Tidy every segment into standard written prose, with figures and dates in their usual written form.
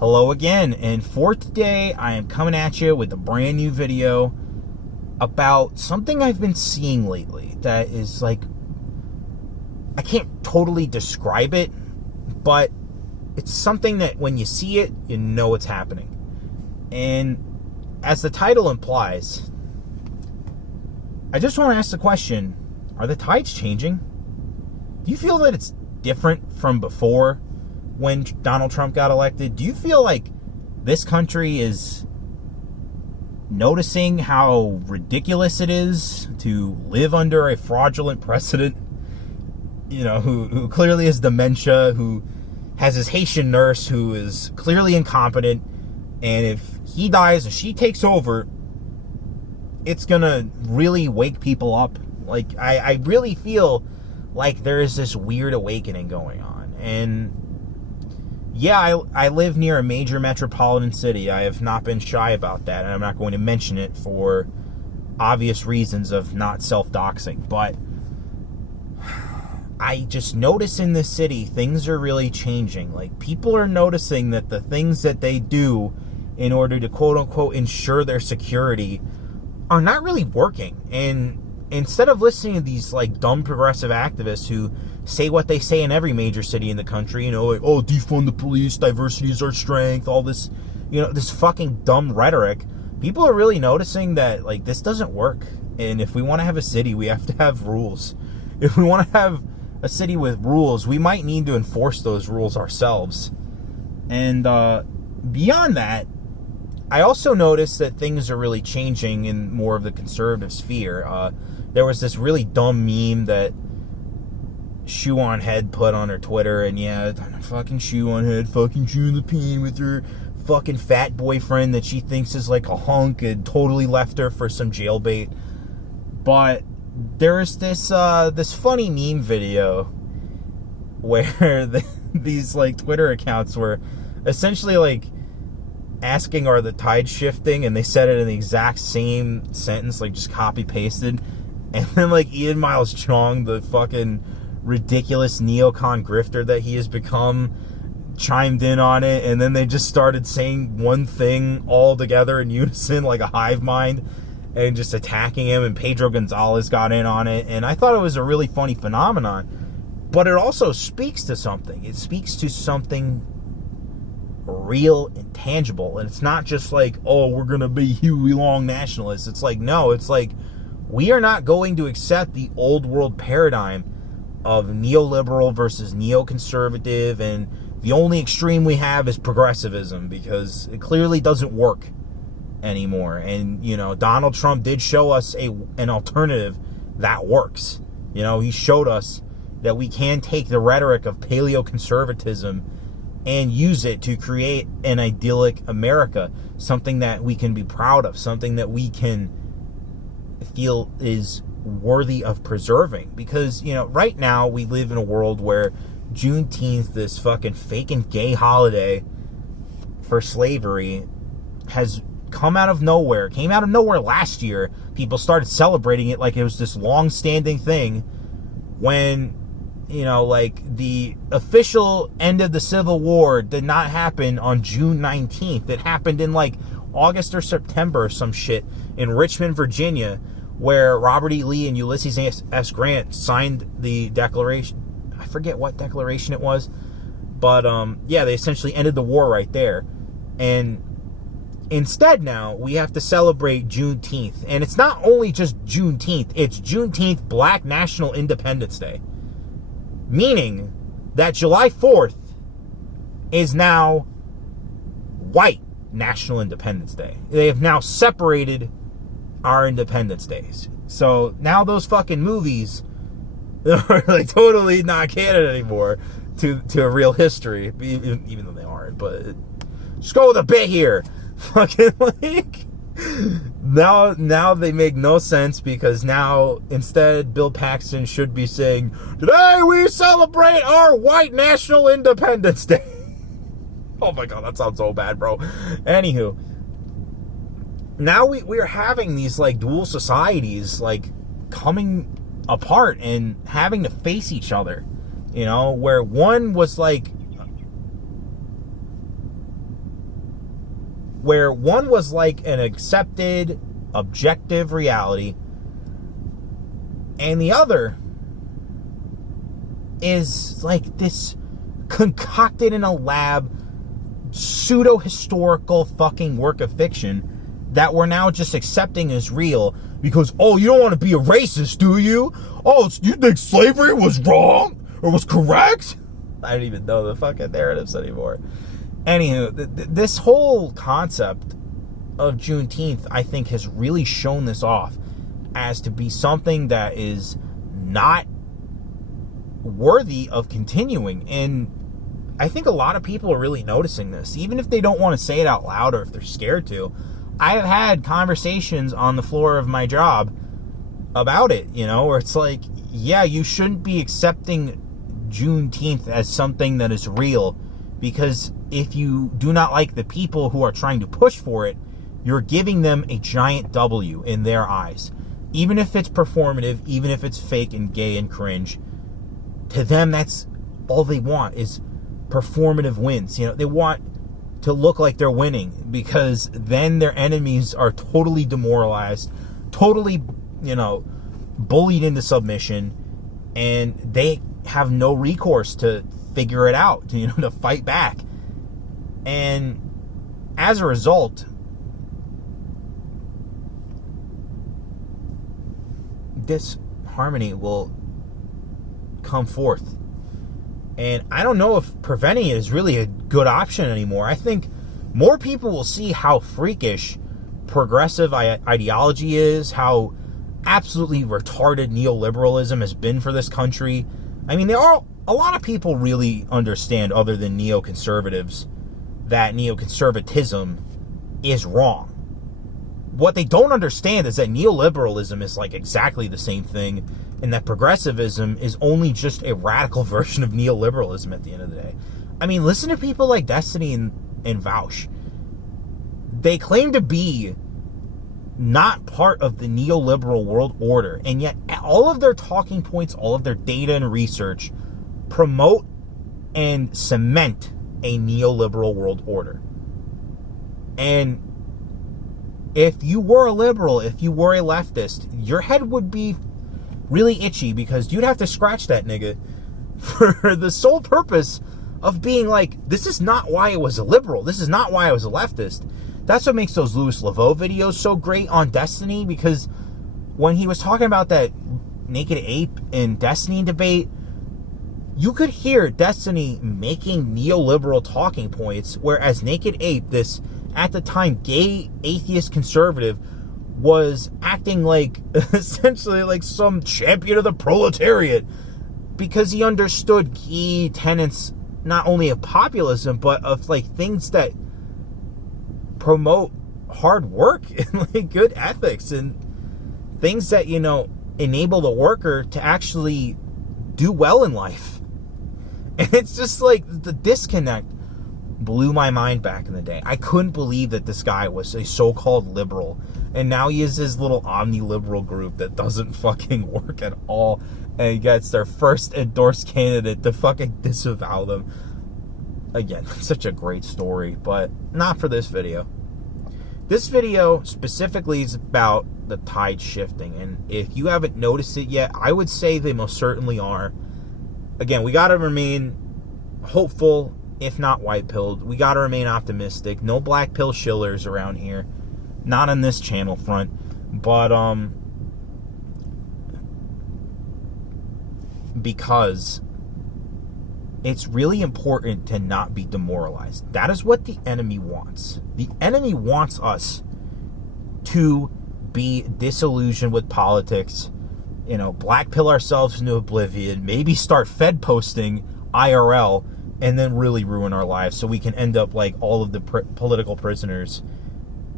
Hello again, and for today I am coming at you with a brand new video about something I've been seeing lately that is like, I can't totally describe it, but it's something that when you see it, you know it's happening. And as the title implies, I just want to ask the question, are the tides changing? Do you feel that it's different from before when Donald Trump got elected? Do you feel like this country is noticing how ridiculous it is to live under a fraudulent president, you know, who clearly has dementia, who has his Haitian nurse who is clearly incompetent, and if he dies or she takes over, it's gonna really wake people up? Like, I really feel like there is this weird awakening going on. And yeah, I live near a major metropolitan city. I have not been shy about that, and I'm not going to mention it for obvious reasons of not self-doxing. But I just notice in this city, things are really changing. Like, people are noticing that the things that they do in order to quote-unquote ensure their security are not really working. And instead of listening to these like dumb progressive activists who say what they say in every major city in the country, you know, like, oh, defund the police, diversity is our strength, all this, you know, this fucking dumb rhetoric, people are really noticing that, like, this doesn't work. And if we want to have a city, we have to have rules. If we want to have a city with rules, we might need to enforce those rules ourselves. And beyond that, I also noticed that things are really changing in more of the conservative sphere. There was this really dumb meme that Shoe on Head put on her Twitter, and yeah, fucking Shoe on Head, fucking chewing the peen with her fucking fat boyfriend that she thinks is like a hunk and totally left her for some jailbait. But there's this this funny meme video where these like Twitter accounts were essentially like asking, are the tides shifting? And they said it in the exact same sentence, like just copy pasted. And then like Ian Miles Chong, the fucking ridiculous neocon grifter that he has become, chimed in on it. And then they just started saying one thing all together in unison, like a hive mind, and just attacking him. And Pedro Gonzalez got in on it. And I thought it was a really funny phenomenon. But it also speaks to something. It speaks to something real and tangible. And it's not just like, oh, we're gonna be Huey Long nationalists. It's like, no, it's like, we are not going to accept the old world paradigm of neoliberal versus neoconservative, and the only extreme we have is progressivism, because it clearly doesn't work anymore. And, you know, Donald Trump did show us an alternative that works. You know, he showed us that we can take the rhetoric of paleoconservatism and use it to create an idyllic America, something that we can be proud of, something that we can feel is worthy of preserving. Because, you know, right now we live in a world where Juneteenth, this fucking fake and gay holiday for slavery, has come out of nowhere. It came out of nowhere last year. People started celebrating it like it was this long-standing thing, when, you know, like, the official end of the Civil War did not happen on June 19th. It happened in like August or September or some shit in Richmond, Virginia, where Robert E. Lee and Ulysses S. Grant signed the Declaration. I forget what declaration it was, but yeah, they essentially ended the war right there. And instead now we have to celebrate Juneteenth. And it's not only just Juneteenth, it's Juneteenth, Black National Independence Day. Meaning that July 4th is now white National Independence Day. They have now separated our Independence Days. So now those fucking movies are like totally not canon anymore to a real history, even though they aren't. But just go with a bit here. Fucking like, now they make no sense, because now instead Bill Paxton should be saying, today we celebrate our white National Independence Day. Oh my god, that sounds so bad, bro. Anywho, now we're having these like dual societies like coming apart and having to face each other, you know, where one was like where one was like an accepted, objective reality, and the other is like this concocted in a lab, pseudo-historical fucking work of fiction that we're now just accepting as real because, oh, you don't want to be a racist, do you? Oh, you think slavery was wrong or was correct? I don't even know the fucking narratives anymore. Anywho, this whole concept of Juneteenth, I think, has really shown this off as to be something that is not worthy of continuing. And I think a lot of people are really noticing this, even if they don't want to say it out loud or if they're scared to. I have had conversations on the floor of my job about it, you know, where it's like, yeah, you shouldn't be accepting Juneteenth as something that is real, because if you do not like the people who are trying to push for it, you're giving them a giant W in their eyes. Even if it's performative, even if it's fake and gay and cringe, to them, that's all they want is performative wins. You know, they want to look like they're winning because then their enemies are totally demoralized, totally, you know, bullied into submission, and they have no recourse to figure it out, you know, to fight back. And as a result, disharmony will come forth. And I don't know if preventing it is really a good option anymore. I think more people will see how freakish progressive ideology is, how absolutely retarded neoliberalism has been for this country. I mean, a lot of people really understand, other than neoconservatives, that neoconservatism is wrong. What they don't understand is that neoliberalism is like exactly the same thing, and that progressivism is only just a radical version of neoliberalism at the end of the day. I mean, listen to people like Destiny and Vaush. They claim to be not part of the neoliberal world order, and yet all of their talking points, all of their data and research promote and cement a neoliberal world order. And if you were a liberal, if you were a leftist, your head would be really itchy because you'd have to scratch that nigga for the sole purpose of being like, this is not why I was a liberal. This is not why I was a leftist. That's what makes those Louis Laveau videos so great on Destiny, because when he was talking about that Naked Ape and Destiny debate, you could hear Destiny making neoliberal talking points, whereas Naked Ape, this at the time gay atheist conservative, was acting like essentially like some champion of the proletariat, because he understood key tenets not only of populism but of like things that promote hard work and like good ethics and things that, you know, enable the worker to actually do well in life. And it's just like the disconnect blew my mind back in the day. I couldn't believe that this guy was a so-called liberal, and now he is his little omni-liberal group that doesn't fucking work at all, and he gets their first endorsed candidate to fucking disavow them. Again, such a great story, but not for this video. This video specifically is about the tide shifting, and if you haven't noticed it yet, I would say they most certainly are. Again, we gotta remain hopeful, if not white-pilled. We gotta remain optimistic. No black pill shillers around here. Not on this channel front. But, because it's really important to not be demoralized. That is what the enemy wants. The enemy wants us to be disillusioned with politics, you know, black pill ourselves into oblivion, maybe start Fed posting IRL, and then really ruin our lives so we can end up like all of the political prisoners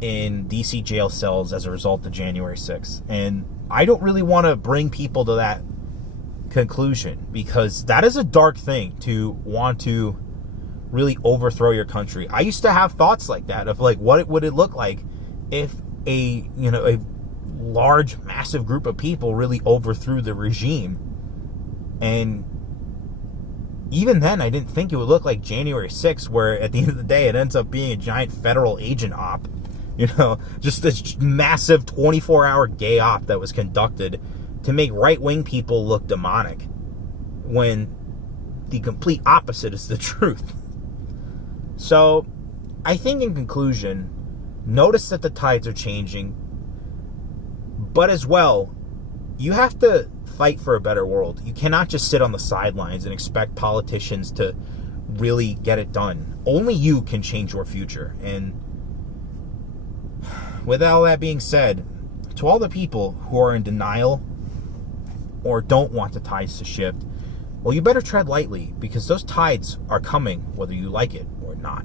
in DC jail cells as a result of January 6th. And I don't really want to bring people to that conclusion, because that is a dark thing to want to really overthrow your country. I used to have thoughts like that of like, what would it look like if a large, massive group of people really overthrew the regime, and even then, I didn't think it would look like January 6th, where at the end of the day, it ends up being a giant federal agent op. You know, just this massive 24-hour gay op that was conducted to make right-wing people look demonic, when the complete opposite is the truth. So, I think in conclusion, notice that the tides are changing, but as well, you have to fight for a better world. You cannot just sit on the sidelines and expect politicians to really get it done. Only you can change your future. And with all that being said, to all the people who are in denial or don't want the tides to shift, well, you better tread lightly, because those tides are coming whether you like it or not.